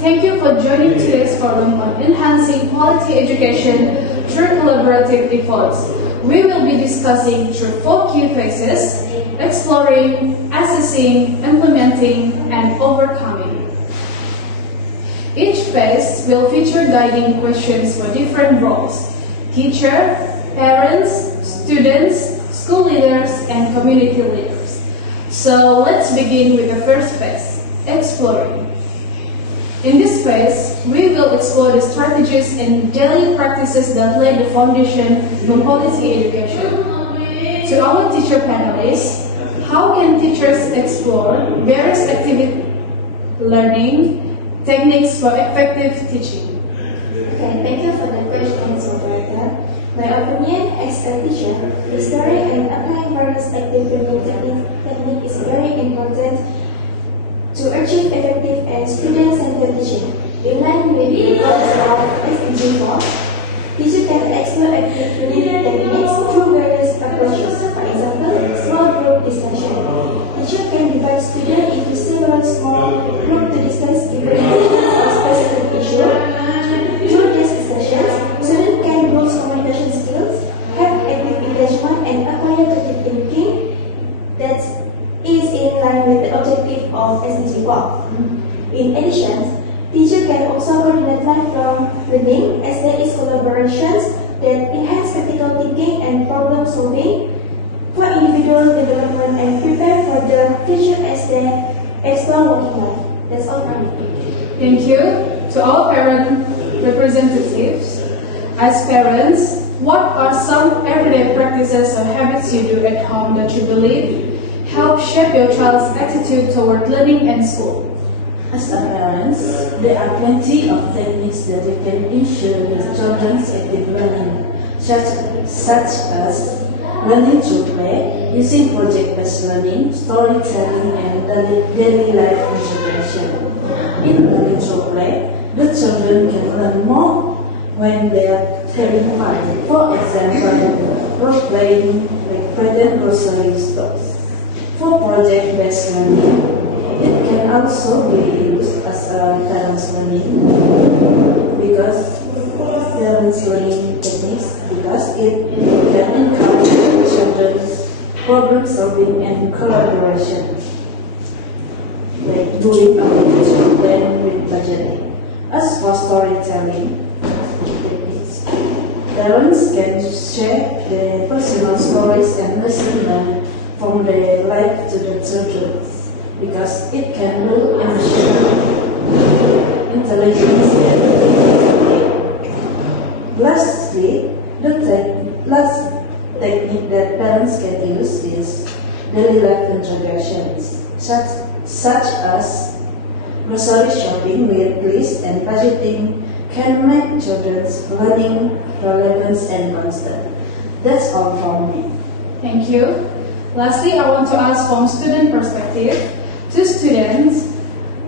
Thank you for joining today's forum on enhancing quality education through collaborative efforts. We will be discussing through 4 key phases: exploring, assessing, implementing, and overcoming. Each phase will feature guiding questions for different roles: teacher, parents, students, school leaders, and community leaders. So let's begin with the first phase, exploring. In this phase, we will explore the strategies and daily practices that lay the foundation for quality education. To our teacher panelists, how can teachers explore various activity learning techniques for effective teaching? Okay, thank you for the question, Sobrata. My opinion as a teacher, exploring and applying various active learning technique is very important to achieve effective and student-centered teaching. In line with the goals of SDG 4, teachers can explore active learning techniques through various approaches. For example, small group discussion. Teacher can divide students into several small groups to discuss different or specific issues. Through these discussions, students can build communication skills, have active engagement, and acquire critical thinking that is in line with the objective of SDG 4. In addition, teachers can also coordinate lifelong learning as there is collaborations that enhance critical thinking and problem solving for individual development and prepare for the future as they explore working life. That's all from me. Thank you. To all parent representatives, as parents, what are some everyday practices or habits you do at home that you believe help shape your child's attitude toward learning and school? As a parents, there are plenty of techniques that we can ensure the children's active learning, such as learning through play, using project-based learning, storytelling, and daily life integration. In learning through play, the children can learn more when they are having fun. For example, role-playing like pretend grocery stores. For project-based learning, it can also be used as a parents' learning techniques because it can encourage children's problem solving and collaboration, like doing a plan with budgeting. As for storytelling techniques, parents can share their personal stories and lessons learned from their life to the children because it can build emotional intelligence and empathy. Lastly, the last technique that parents can use is daily life introductions, such as grocery shopping with lists and budgeting can make children's learning relevant and constant. That's all from me. Thank you. Lastly, I want to ask from student perspective, to students,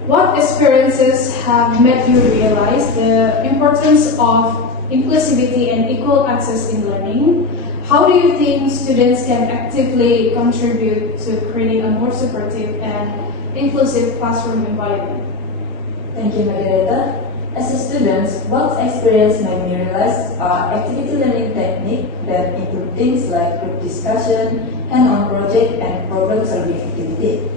what experiences have made you realize the importance of inclusivity and equal access in learning? How do you think students can actively contribute to creating a more supportive and inclusive classroom environment? Thank you, Margareta. As a student, what experience made me realize are activity learning techniques that include things like group discussion, hand-on project, and problem-solving activity.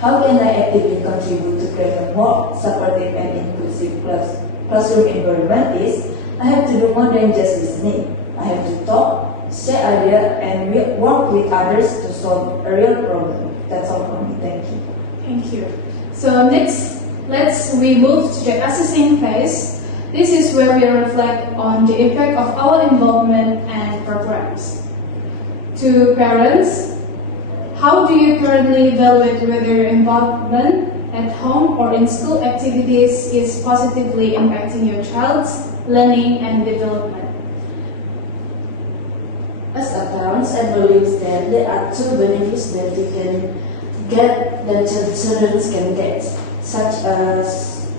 How can I actively contribute to create a more supportive and inclusive classroom environment is, I have to do more than just listening. I have to talk, share ideas, and work with others to solve a real problem. That's all from me. Thank you. Thank you. So next, we move to the assessing phase. This is where we reflect on the impact of our involvement and programs. To parents, how do you currently evaluate whether your involvement at home or in school activities is positively impacting your child's learning and development? As a parent, I believe that there are 2 benefits that we can get, that children can get, such as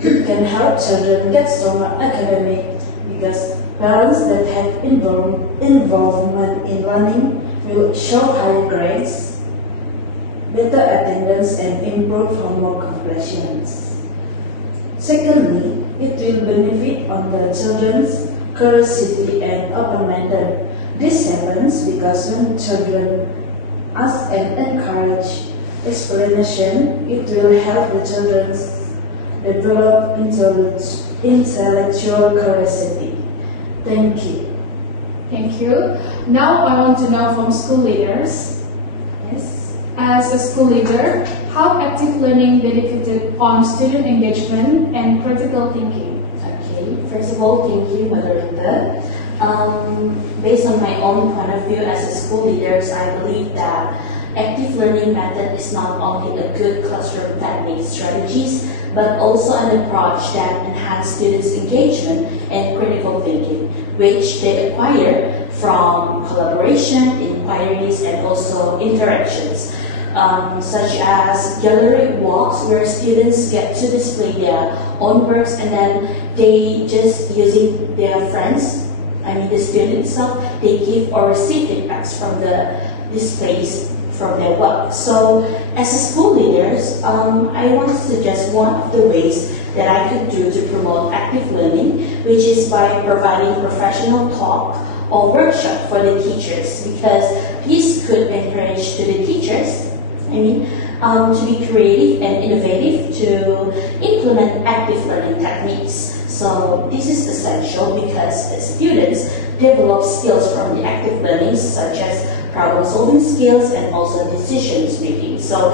it can help children get stronger academic because parents that have involvement in learning will show higher grades, better attendance, and improve homework completions. Secondly, it will benefit on the children's curiosity and open-minded. This happens because when children ask and encourage explanation, it will help the children develop intellectual curiosity. Thank you. Thank you. Now I want to know from school leaders. Yes. As a school leader, how active learning benefited on student engagement and critical thinking? Okay, first of all, thank you, moderator. Based on my own point of view as a school leader, I believe that active learning method is not only a good classroom technique strategies, but also an approach that enhances students' engagement and critical thinking, which they acquire from collaboration, inquiries, and also interactions, such as gallery walks where students get to display their own works and then they just using their friends, the student itself, they give or receive feedbacks from the displays from their work. So as a school leaders, I want to suggest one of the ways that I could do to promote active learning, which is by providing professional talk or workshop for the teachers, because this could encourage to the teachers, to be creative and innovative to implement active learning techniques. So this is essential because the students develop skills from the active learning, such as problem-solving skills and also decisions making. So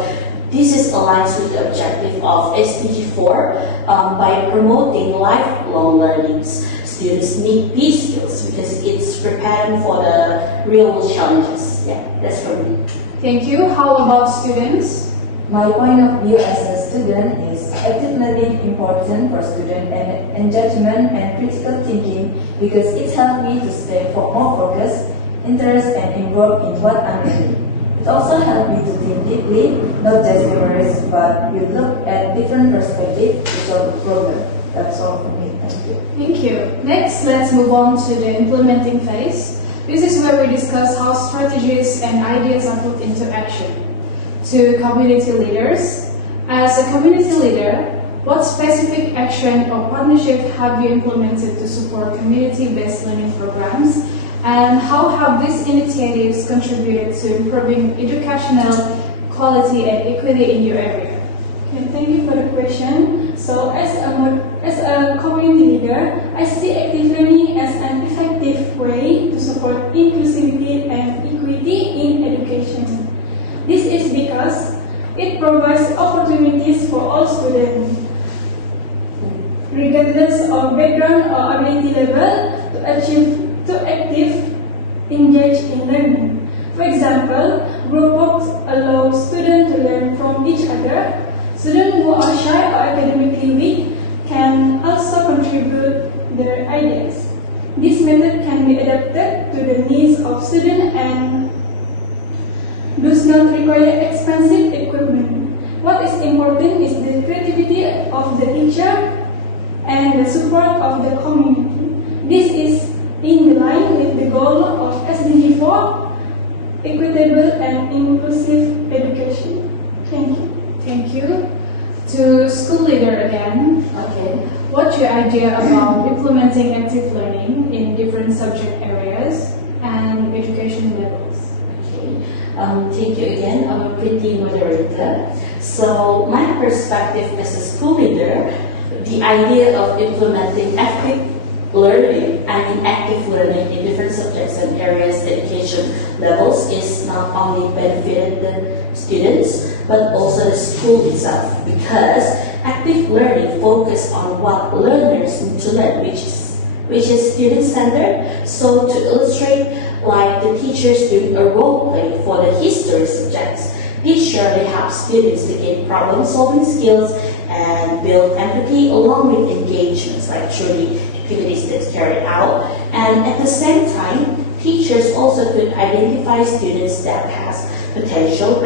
this is aligns with the objective of SDG 4 by promoting lifelong learnings. Students need these skills because it's preparing for the real challenges. Yeah, that's for me. Thank you. How about students? My point of view as a student is active learning important for student and engagement and critical thinking because it helped me to stay more focused, interest and involved in what I'm learning. It also helped me to think deeply, not just memorize, but we look at different perspectives to solve the problem. That's all for me. Thank you. Thank you. Next, let's move on to the implementing phase. This is where we discuss how strategies and ideas are put into action. To community leaders, as a community leader, what specific action or partnership have you implemented to support community-based learning programs? And how have these initiatives contributed to improving educational quality and equity in your area? Okay, thank you for the question. So, as a community leader, I see active learning as an effective way to support inclusivity and equity in education. This is because it provides opportunities for all students, regardless of background or ability level, to active engage in learning. For example, group works allow students to learn from each other. Students who are shy or academically weak can also contribute their ideas. This method can be adapted to the needs of students and does not require expensive equipment. What is important is the creativity of the teacher and the support of the community. This is in line with the goal of SDG 4, equitable and inclusive education. Thank you. Thank you. To school leader again. Okay. What's your idea about implementing active learning in different subject areas and education levels? Okay. Thank you again, I'm a pretty moderator. So my perspective as a school leader, the idea of implementing active learning in different subjects and areas education levels is not only benefited the students but also the school itself, because active learning focus on what learners need to learn, which is student-centered. So to illustrate, like the teachers doing a role play for the history subjects, this surely helps students to gain problem-solving skills and build empathy along with engagements, like through the activities that's carried out. And at the same time, teachers also could identify students that has potential,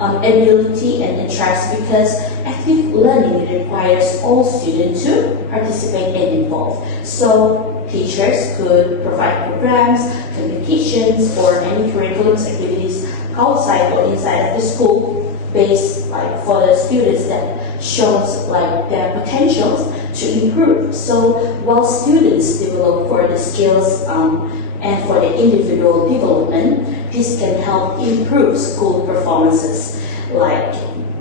ability and interest, because active learning requires all students to participate and involve. So teachers could provide programs, competitions, or any curriculums activities outside or inside of the school based for the students that shows like their potentials to improve. So while students develop for the skills and for the individual development, this can help improve school performances, like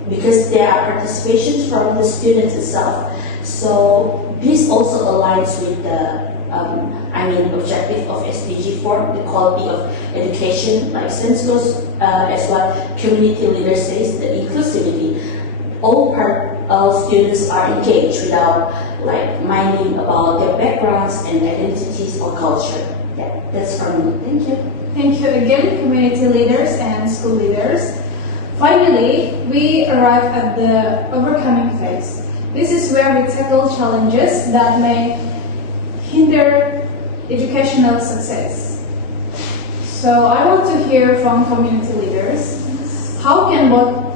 because there are participations from the students itself. So this also aligns with the objective of SDG 4, the quality of education, like since goes as what community leader says, the inclusivity. All students are engaged without like minding about their backgrounds and identities or culture. Yeah, that's from me. Thank you. Thank you again, community leaders and school leaders. Finally, we arrive at the overcoming phase. This is where we tackle challenges that may hinder educational success. So I want to hear from community leaders. How can both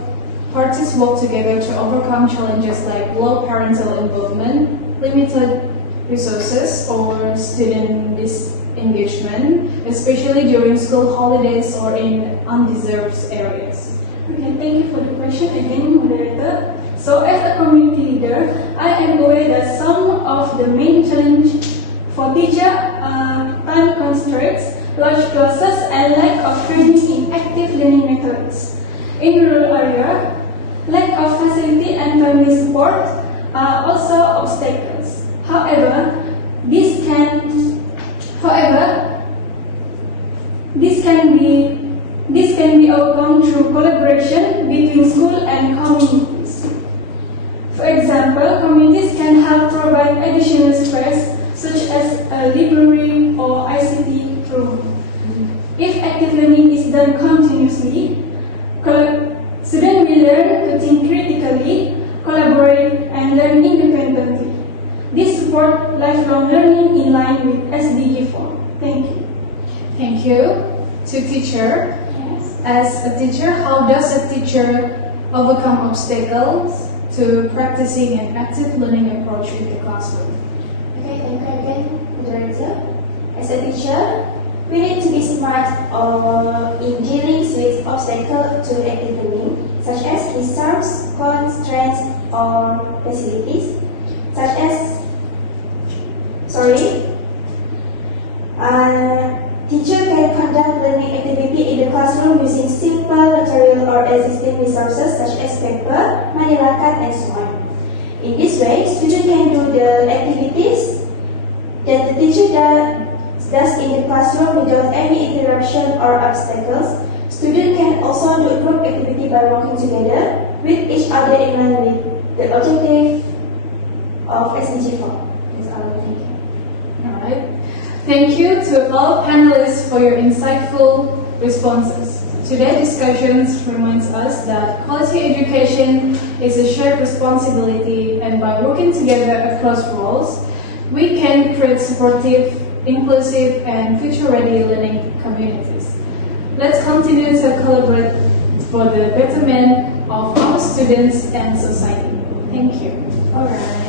parties work together to overcome challenges like low parental involvement, limited resources, or student disengagement, especially during school holidays or in undeserved areas? Okay, thank you for the question again, moderator. So as a community leader, I am aware that some of the main challenges for teachers are time constraints, large classes, and lack of training in active learning methods. In rural areas, lack of facility and family support are also obstacles. However, this can be overcome through collaboration between school and communities. For example, communities can help provide additional space such as a library or ICT room. If active learning is done continuously, students will learn to think critically, collaborate, and learn independently. This supports lifelong learning in line with SDG 4. Thank you. Thank you. To teacher. Yes. As a teacher, how does a teacher overcome obstacles to practicing an active learning approach in the classroom? Okay, thank you again, moderator. As a teacher, we need to be smart in dealing with obstacles to active learning, such as resource, constraints, or facilities, such as teacher can conduct learning activity in the classroom using simple material or existing resources such as paper, manila cut, and so on. In this way, students can do the activities that the teacher does in the classroom without any interruption or obstacles. Students can also do group activity by working together with each other in line with the objective of SDG 4. That's all. Thank you. All right. Thank you to all panelists for your insightful responses. Today's discussions reminds us that quality education is a shared responsibility, and by working together across roles, we can create supportive, inclusive, and future-ready learning communities. Let's continue to collaborate for the betterment of our students and society. Thank you. All right.